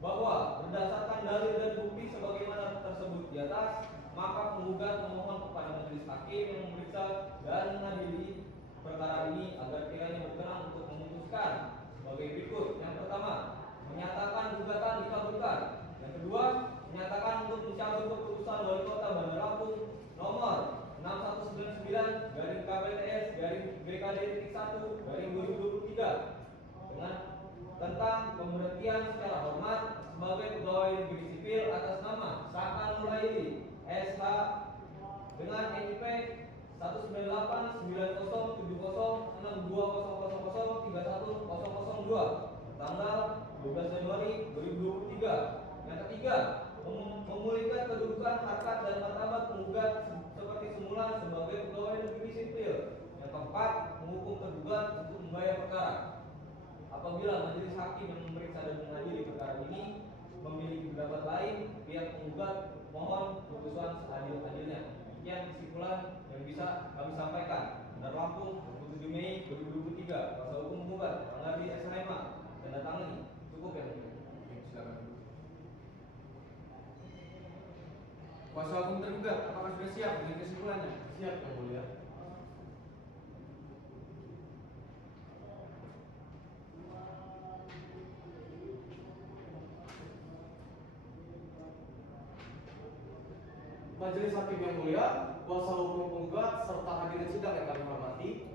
Bahwa berdasarkan dalil dan bukti sebagaimana tersebut di atas, maka penggugat memohon kepada majelis hakim yang memeriksa dan mengadili perkara ini agar kiranya berkenan untuk memutuskan sebagai berikut. Yang pertama, menyatakan gugatan dikabulkan. Yang kedua, menyatakan untuk mencabut keputusan Wali Kota Bandar Lampung nomor 6199/KPTS/BKD.1/2023 dengan tentang pemberhentian secara hormat sebagai pegawai negeri sipil atas nama Saka Nurlaili SH dengan NIP 198907062003102 tanggal 12 Januari 2023. Yang ketiga, memulihkan kedudukan harkat dan martabat penggugat seperti semula sebagai pegawai negeri sipil. Yang keempat, menghukum tergugat untuk membayar perkara. Apabila majelis hakim yang memeriksa dan mengadili perkara ini memiliki pendapat lain, pihak penggugat mohon putusan seadil-adilnya. Demikian kesimpulan yang bisa kami sampaikan. Bandar Lampung 27 Mei 2023. Kuasa hukum penggugat Anggardi SHMA tanda tangani. Cukup ya mulia. Silakan. Kuasa hukum tergugat, apakah sudah siap dengan kesimpulannya? Siap yang mulia. Majelis Hakim yang mulia, kuasa hukum penggugat serta hadirin sidang yang kami hormati,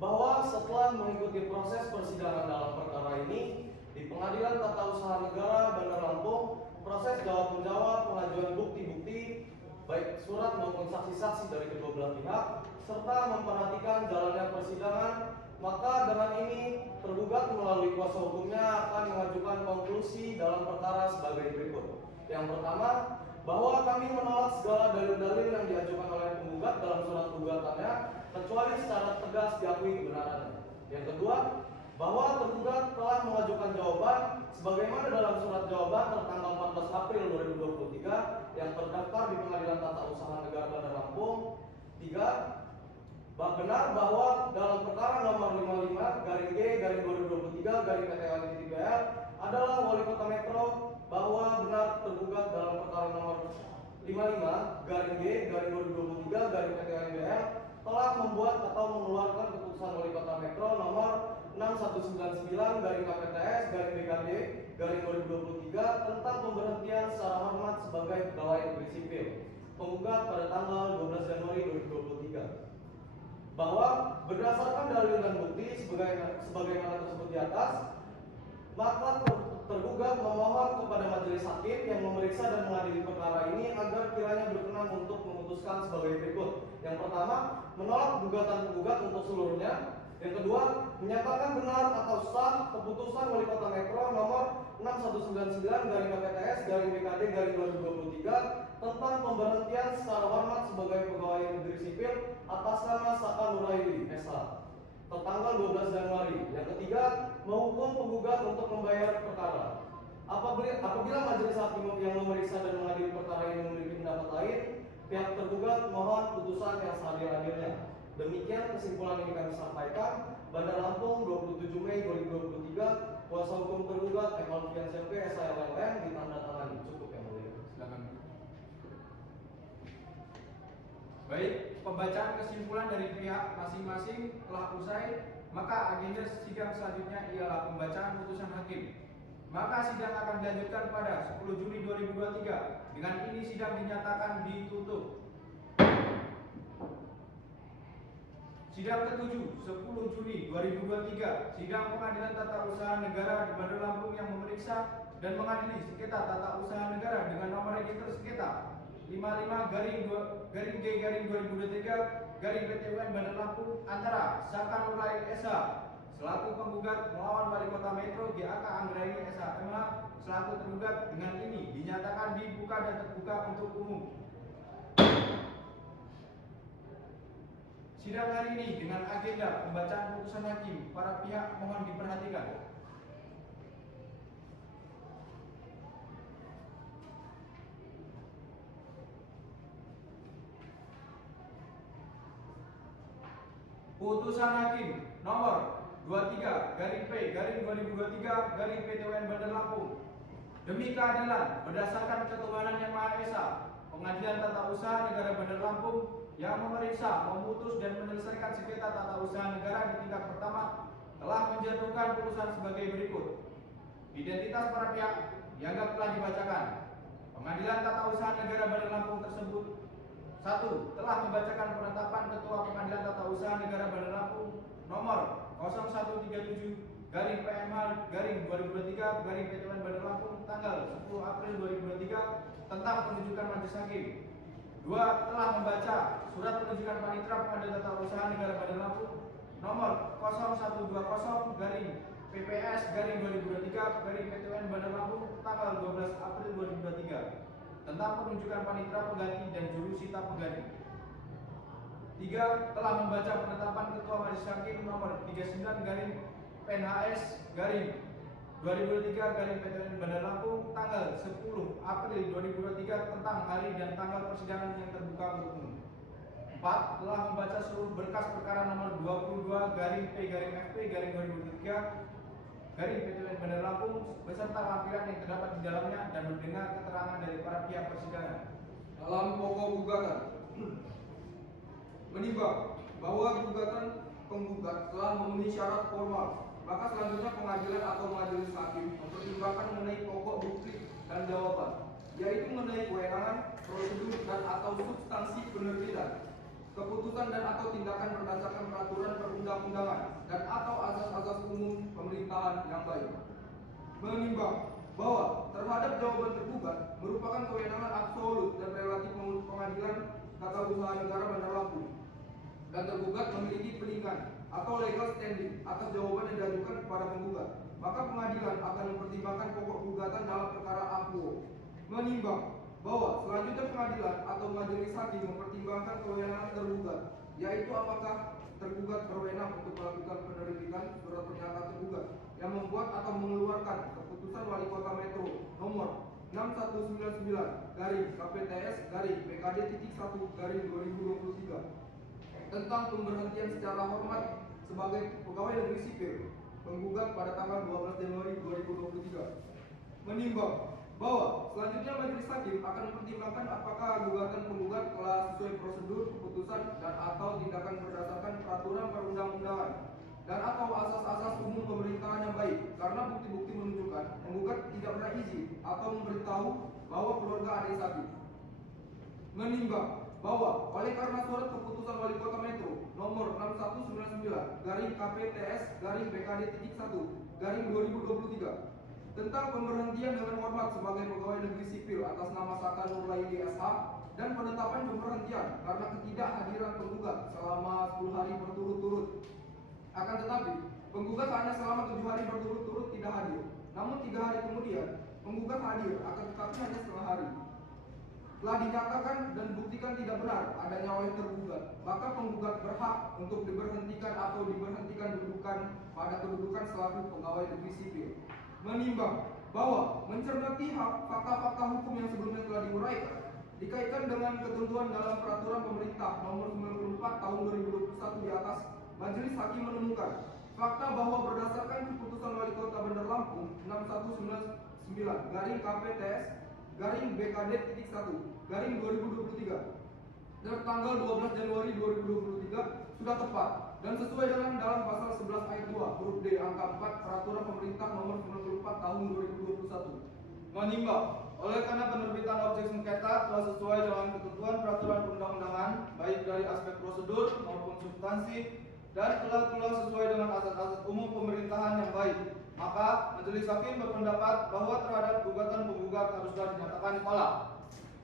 bahwa setelah mengikuti proses persidangan dalam perkara ini di Pengadilan Tata Usaha Negara Bandar Lampung, proses jawab menjawab, pengajuan bukti-bukti baik surat maupun saksi-saksi dari kedua belah pihak serta memperhatikan jalannya persidangan, maka dengan ini tergugat melalui kuasa hukumnya akan mengajukan konklusi dalam perkara sebagai berikut. Yang pertama, bahwa kami menolak segala dalil-dalil yang diajukan oleh penggugat dalam surat gugatannya kecuali secara tegas diakui kebenarannya. Yang kedua, bahwa tergugat telah mengajukan jawaban sebagaimana dalam surat jawaban tertanggal 14 April 2023 yang terdaftar di Pengadilan Tata Usaha Negara Bandar Lampung. 3. Benar bahwa dalam perkara nomor 55/G/2023/PTN adalah Wali Kota Metro, bahwa benar tergugat dalam perkara nomor 55/G/2023/PTN telah membuat atau mengeluarkan keputusan Wali Kota Metro nomor 6199/KPTS/BKD/2023 tentang pemberhentian secara hormat sebagai pegawai negeri sipil. Penggugat pada tanggal 12 Januari 2023. Bahwa berdasarkan dalil dan bukti sebagaimana tersebut di atas, maka tergugat memohon kepada majelis hakim yang memeriksa dan mengadili perkara ini agar kiranya berkenan untuk memutuskan sebagai berikut. Yang pertama, menolak gugatan penggugat untuk seluruhnya. Yang kedua, menyatakan benar atau sah keputusan Wali Kota Metro nomor 6199/KPTS/BKD/2023 tentang pemberhentian secara hormat sebagai pegawai negeri sipil atas nama Saka Nurlaili SH tertanggal 12 Januari. Yang ketiga, menghukum penggugat untuk membayar perkara. Apabila majelis hakim yang memeriksa dan mengadili perkara mohon putusan yang seadil-adilnya. Demikian kesimpulan yang kami sampaikan. Bandar Lampung 27 Mei 2023, kuasa hukum tergugat M. Alfian CP SHLLM ditandatangani. Cukup yang mulia. Silakan. Baik, pembacaan kesimpulan dari pihak masing-masing telah usai, maka agenda sidang selanjutnya ialah pembacaan putusan hakim. Maka sidang akan dilanjutkan pada 10 Juni 2023. Dengan ini sidang dinyatakan ditutup. Sidang ke-7, 10 Juni 2023. Sidang Pengadilan Tata Usaha Negara di Bandar Lampung yang memeriksa dan mengadili sengketa tata usaha negara dengan nomor register sengketa 55-G-2023 PT UN Bandar Lampung antara Saka Nurlain SH selaku penggugat melawan Wali Kota Metro GAK Anggraini SH MH selaku tergugat. Dengan ini dinyatakan dibuka dan terbuka untuk umum. Sidang hari ini dengan agenda pembacaan putusan hakim, para pihak mohon diperhatikan. Putusan hakim nomor 23/P/2023 PT UN Bandar Lampung. Demi keadilan berdasarkan ketuhanan yang Maha Esa, Pengadilan Tata Usaha Negara Bandar Lampung yang memeriksa, memutus dan menyelesaikan sengketa tata usaha negara di tingkat pertama telah menjatuhkan putusan sebagai berikut. Identitas para pihak dianggap telah dibacakan. Pengadilan Tata Usaha Negara Bandar Lampung tersebut 1. Telah membacakan penetapan Ketua Pengadilan Tata Usaha Negara Bandar Lampung nomor 0137-PMH-2023-PT UN Bandar Lampung tanggal 10 April 2023 tentang penunjukan majelis hakim. 2. Telah membaca surat penunjukan panitera Pengadilan Tata Usaha Negara Bandar Lampung nomor 0120-PPS-2023-PT UN Bandar Lampung tanggal 12 April 2023 tentang penunjukan panitera pengganti dan juru sita pengganti. 3. Telah membaca penetapan Ketua Majelis Hakim nomor 39/PNHS-2023-PT UN Bandar Lampung tanggal 10 April 2023 tentang hari dan tanggal persidangan yang terbuka untuk umum. 4. Telah membaca seluruh berkas perkara nomor 22-P/FP/2023-PT UN Bandar Lampung beserta lampiran yang terdapat di dalamnya dan mendengar keterangan dari para pihak persidangan. Dalam pokok gugatan menimbang bahwa gugatan penggugat telah memenuhi syarat formal, maka selanjutnya pengadilan atau majelis hakim mempertimbangkan mengenai pokok bukti dan jawaban, yaitu mengenai kewenangan, prosedur dan atau substansi penerbitan keputusan dan atau tindakan berdasarkan peraturan perundang-undangan dan atau asas-asas umum pemerintahan yang baik. Menimbang bahwa terhadap jawaban tergugat merupakan kewenangan absolut dan relatif Pengadilan Tata Usaha Negara Bandar Lampung dan tergugat memiliki peringkat atau legal standing atas jawaban yang diajukan kepada penggugat, maka pengadilan akan mempertimbangkan pokok gugatan dalam perkara akuo. Menimbang bahwa selanjutnya pengadilan atau majelis hakim mempertimbangkan kewenangan tergugat, yaitu apakah tergugat berwenang untuk melakukan penerbitan surat pernyataan tergugat yang membuat atau mengeluarkan keputusan Wali Kota Metro nomor 6199-KPTS-BKD.1-2023 tentang pemberhentian secara hormat sebagai pegawai negeri sipil penggugat pada tanggal 12 Januari 2023. Menimbang bahwa selanjutnya majelis hakim akan mempertimbangkan apakah gugatan penggugat telah sesuai prosedur keputusan dan atau tindakan berdasarkan peraturan perundang-undangan dan atau asas-asas umum pemerintahan yang baik, karena bukti-bukti menunjukkan penggugat tidak pernah izin atau memberitahu bahwa keluarga ada yang sakit. Menimbang bahwa oleh karena surat keputusan Wali Kota Metro nomor 6199-KPTS-BKD.1-2023 tentang pemberhentian dengan hormat sebagai pegawai negeri sipil atas nama Saka Nurlaini SH dan penetapan pemberhentian karena ketidakhadiran penggugat selama 10 hari berturut-turut. Akan tetapi, penggugat hanya selama 7 hari berturut-turut tidak hadir. Namun 3 hari kemudian, penggugat hadir, akan tetapi hanya setengah hari. Telah dinyatakan dan buktikan tidak benar adanya oleh tergugat, maka penggugat berhak untuk diberhentikan atau diberhentikan pada kedudukan selaku pegawai negeri sipil. Menimbang bahwa mencermati fakta-fakta hukum yang sebelumnya telah diuraikan, dikaitkan dengan ketentuan dalam peraturan pemerintah nomor 94 tahun 2021 di atas, Majelis Hakim menemukan fakta bahwa berdasarkan keputusan Wali Kota Bandar Lampung 6199 garing KPTS garing BKD titik 1 garing 2023 tertanggal 12 Januari 2023 sudah tepat dan sesuai dengan dalam pasal 11 ayat 2 huruf D angka 4 peraturan pemerintah nomor 94 tahun 2021. Menimbang, oleh karena penerbitan objek sengketa telah sesuai dengan ketentuan peraturan perundang-undangan baik dari aspek prosedur maupun substansi dan telah sesuai dengan asas-asas umum pemerintahan yang baik, maka Majelis Hakim berpendapat bahwa terhadap gugatan penggugat haruslah dinyatakan tolak.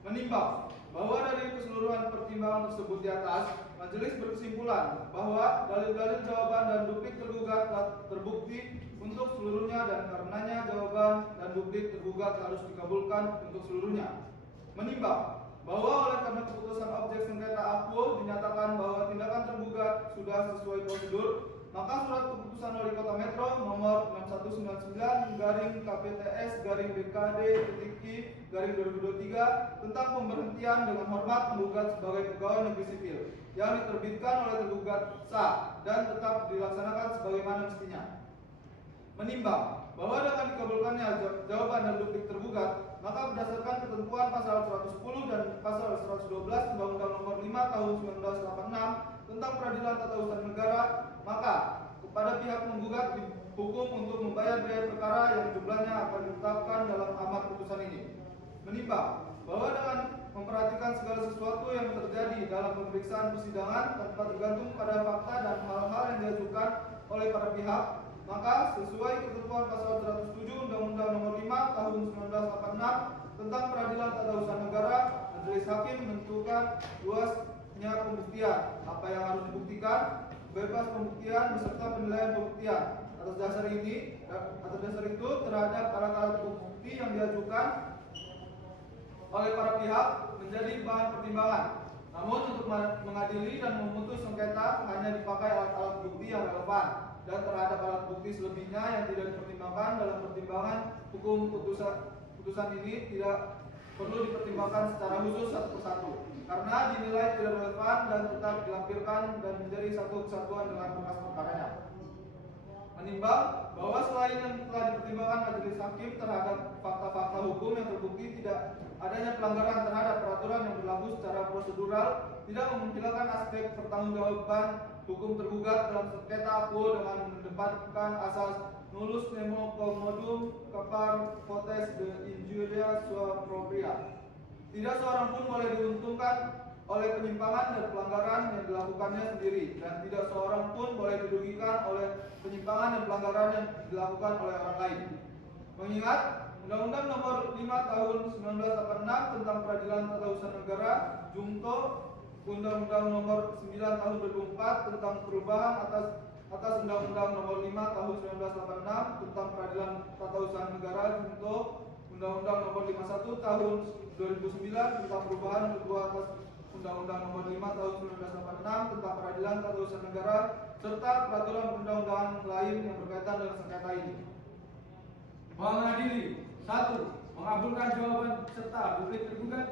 Menimbang bahwa dari keseluruhan pertimbangan tersebut di atas, Majelis berkesimpulan bahwa dalil-dalil jawaban dan duplik tergugat telah terbukti untuk seluruhnya dan karenanya jawaban dan duplik tergugat harus dikabulkan untuk seluruhnya. Menimbang bahwa oleh karena keputusan objek sengketa akuo dinyatakan bahwa tindakan tergugat sudah sesuai prosedur, maka surat keputusan Wali Kota Metro nomor 6199 garing KPTS garing BKD titik I garing 2023 tentang pemberhentian dengan hormat penggugat sebagai pegawai negeri sipil yang diterbitkan oleh tergugat sah dan tetap dilaksanakan sebagaimana mestinya. Menimbang bahwa dengan dikabulkannya jawaban dan duplik tergugat, maka berdasarkan ketentuan pasal 110 dan pasal 112 Undang-Undang Nomor 5 Tahun 1986 tentang Peradilan Tata Usaha Negara, maka kepada pihak menggugat dihukum untuk membayar biaya perkara yang jumlahnya akan ditetapkan dalam amar putusan ini. Menimbang bahwa dengan memperhatikan segala sesuatu yang terjadi dalam pemeriksaan persidangan tanpa tergantung pada fakta dan hal-hal yang diajukan oleh para pihak, maka sesuai ketentuan pasal 107 Undang-Undang Nomor 5 Tahun 1986 tentang Peradilan Tata Usaha Negara, Majelis Hakim menentukan luasnya pembuktian apa yang harus dibuktikan, bebas pembuktian beserta penilaian pembuktian. Atas dasar itu terhadap alat-alat bukti yang diajukan oleh para pihak menjadi bahan pertimbangan. Namun untuk mengadili dan memutus sengketa hanya dipakai alat-alat bukti yang relevan, dan terhadap alat bukti selebihnya yang tidak dipertimbangkan dalam pertimbangan hukum putusan ini tidak perlu dipertimbangkan secara khusus satu persatu karena dinilai tidak relevan dan tetap dilampirkan dan menjadi satu kesatuan dengan berkas perkaranya. Menimbang bahwa selain yang telah dipertimbangkan Majelis Hakim terhadap fakta-fakta hukum yang terbukti tidak adanya pelanggaran terhadap peraturan yang berlaku secara prosedural, tidak menghilangkan aspek pertanggungjawaban hukum tergugat dalam sengketa akuo dengan mendepankan asas nullus nemo commodum capar potes de injuria sua propria. Tidak seorang pun boleh diuntungkan oleh penyimpangan dan pelanggaran yang dilakukannya sendiri, dan tidak seorang pun boleh dirugikan oleh penyimpangan dan pelanggaran yang dilakukan oleh orang lain. Mengingat Undang-Undang Nomor 5 Tahun 1986 tentang Peradilan Tata Usaha Negara Jungto, Undang-Undang Nomor 9 Tahun 2004 tentang perubahan atas Undang-Undang Nomor 5 Tahun 1986 tentang Peradilan Tata Usaha Negara Jungto, Undang-Undang Nomor 51 Tahun 2009 tentang perubahan kedua atas Undang-Undang Nomor 5 Tahun 1986 tentang Peradilan Tata Usaha Negara serta peraturan perundang-undangan lain yang berkaitan dengan sengketa ini. Mengadili 1. Mengabulkan jawaban serta duplik tergugat.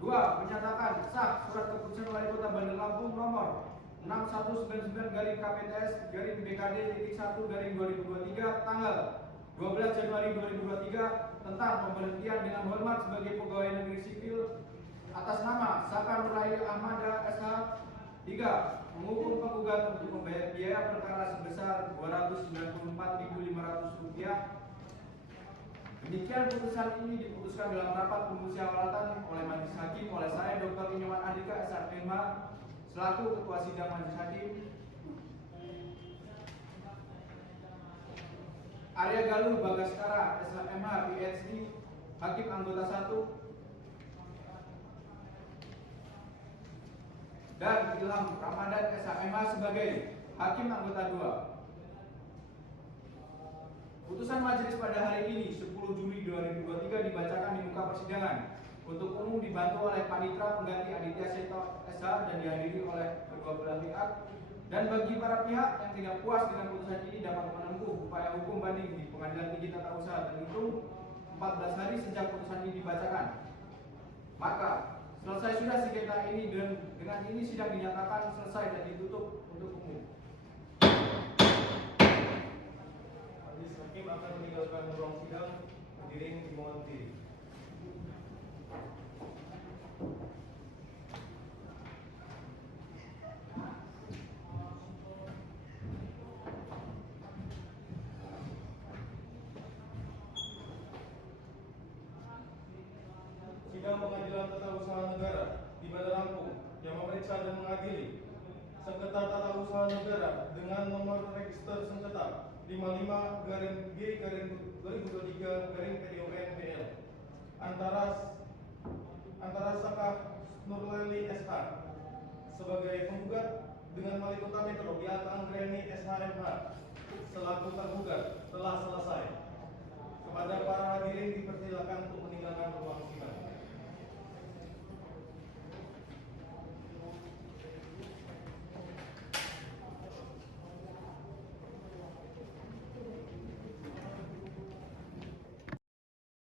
2. Menyatakan sah surat keputusan Wali Kota Bandar Lampung nomor 6199 garing KPTS garing BKD titik 1 garing 2023 tanggal 12 Januari 2023 tentang pemberhentian dengan hormat sebagai pegawai negeri sipil atas nama Saka Nurail Ahmada SH. 3. Menghukum penggugat untuk membayar biaya perkara sebesar Rp294.500. Demikian putusan ini diputuskan dalam rapat permusyawaratan oleh Majelis Hakim oleh saya Dr. Inyoman Andika SHMH selaku Ketua Sidang Majelis Hakim. Arya Galuh Bagaskara SHMH PhD Hakim Anggota 1 dan Ilham Ramadan SHMH sebagai Hakim Anggota 2. Putusan majelis pada hari ini 10 Juli 2023 dibacakan di muka persidangan. Untuk umum dibantu oleh Panitra Pengganti Aditya Seto SH dan dihadiri oleh kedua belah pihak. Dan bagi para pihak yang tidak puas dengan putusan ini dapat menempuh upaya hukum banding di Pengadilan Tinggi Tata Usaha terhitung 14 hari sejak putusan ini dibacakan. Maka Selesai sudah sengketa ini dan dengan ini sidang dinyatakan selesai dan ditutup untuk umum. Majelis hakim akan meninggalkan ruang sidang berdiri dimohon diri. Sidang Pengadilan Tata Usaha Negara di Bandar Lampung yang memeriksa dan mengadili sengketa tata usaha negara dengan nomor register sengketa 55-G-2023-PDON-BL antara Saka Nurlaili SH sebagai penggugat dengan Wali Kota Metro Biaka Anggreni SHMH selaku tergugat telah selesai. Kepada para hadirin dipersilakan untuk